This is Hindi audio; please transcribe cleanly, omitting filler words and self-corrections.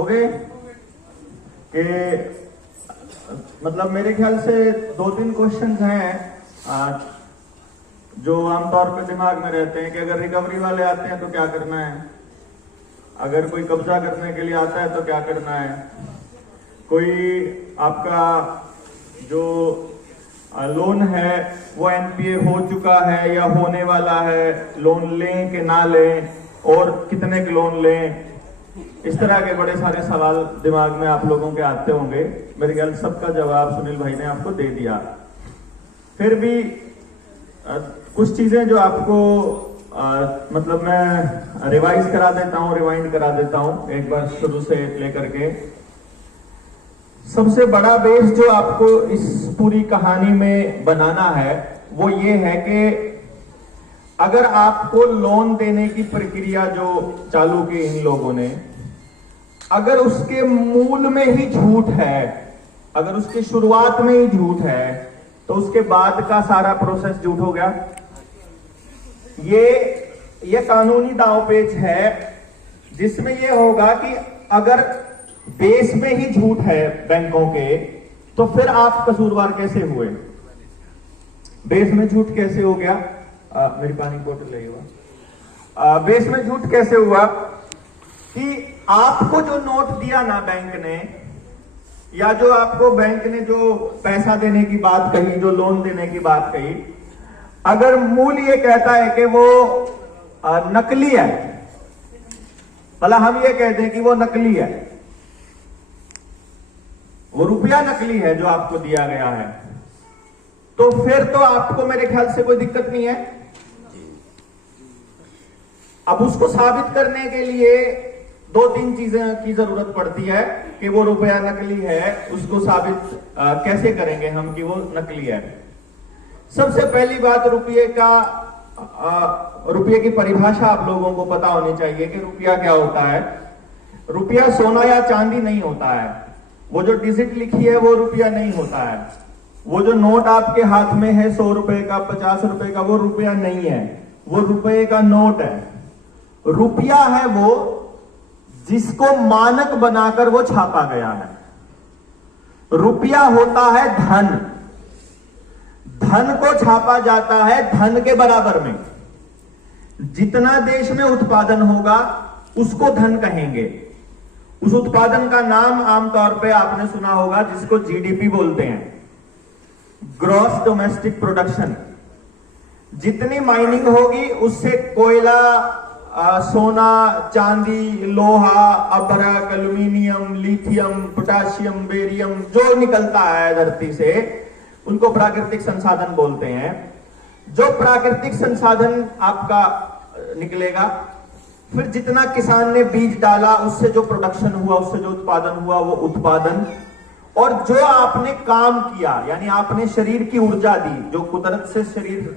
हो गए कि मतलब मेरे ख्याल से 2-3 क्वेश्चन हैं जो आमतौर पे दिमाग में रहते हैं कि अगर रिकवरी वाले आते हैं तो क्या करना है, अगर कोई कब्जा करने के लिए आता है तो क्या करना है, कोई आपका जो लोन है वो एनपीए हो चुका है या होने वाला है, लोन लें कि ना लें और कितने के लोन लें, इस तरह के बड़े सारे सवाल दिमाग में आप लोगों के आते होंगे। मेरे ख्याल सबका जवाब सुनील भाई ने आपको दे दिया। फिर भी कुछ चीजें जो आपको मतलब मैं रिवाइज करा देता हूं, रिवाइंड करा देता हूं एक बार शुरू से लेकर के। सबसे बड़ा बेस जो आपको इस पूरी कहानी में बनाना है वो ये है कि अगर आपको लोन देने की प्रक्रिया जो चालू की इन लोगों ने, अगर उसके मूल में ही झूठ है, अगर उसकी शुरुआत में ही झूठ है, तो उसके बाद का सारा प्रोसेस झूठ हो गया। ये कानूनी दांवपेच है जिसमें यह होगा कि अगर बेस में ही झूठ है बैंकों के, तो फिर आप कसूरवार कैसे हुए? बेस में झूठ कैसे हो गया? मेरी पानी की बोतल ले हुआ। बेस में झूठ कैसे हुआ कि आपको जो नोट दिया ना बैंक ने, या जो आपको बैंक ने जो पैसा देने की बात कही, जो लोन देने की बात कही, अगर मूल ये कहता है कि वो नकली है, भला हम ये कहते हैं कि वो नकली है, वो रुपया नकली है जो आपको दिया गया है, तो फिर तो आपको मेरे ख्याल से कोई दिक्कत नहीं है। अब उसको साबित करने के लिए 2-3 चीजें की जरूरत पड़ती है कि वो रुपया नकली है। उसको साबित कैसे करेंगे हम कि वो नकली है? सबसे पहली बात, रुपये की परिभाषा आप लोगों को पता होनी चाहिए कि रुपया क्या होता है। रुपया सोना या चांदी नहीं होता है। वो जो डिजिट लिखी है वो रुपया नहीं होता है। वो जो नोट आपके हाथ में है 100 रुपए का, 50 रुपए का, वो रुपया नहीं है, वो रुपये का नोट है। रुपया है वो जिसको मानक बनाकर वो छापा गया है। रुपया होता है धन। धन को छापा जाता है धन के बराबर में। जितना देश में उत्पादन होगा उसको धन कहेंगे। उस उत्पादन का नाम आमतौर पे आपने सुना होगा जिसको जीडीपी बोलते हैं, ग्रॉस डोमेस्टिक प्रोडक्शन। जितनी माइनिंग होगी उससे कोयला, सोना, चांदी, लोहा, अभ्रक, एल्यूमिनियम, लिथियम, पोटाशियम, बेरियम जो निकलता है धरती से, उनको प्राकृतिक संसाधन बोलते हैं। जो प्राकृतिक संसाधन आपका निकलेगा, फिर जितना किसान ने बीज डाला उससे जो प्रोडक्शन हुआ, उससे जो उत्पादन हुआ वो उत्पादन, और जो आपने काम किया यानी आपने शरीर की ऊर्जा दी, जो कुदरत से शरीर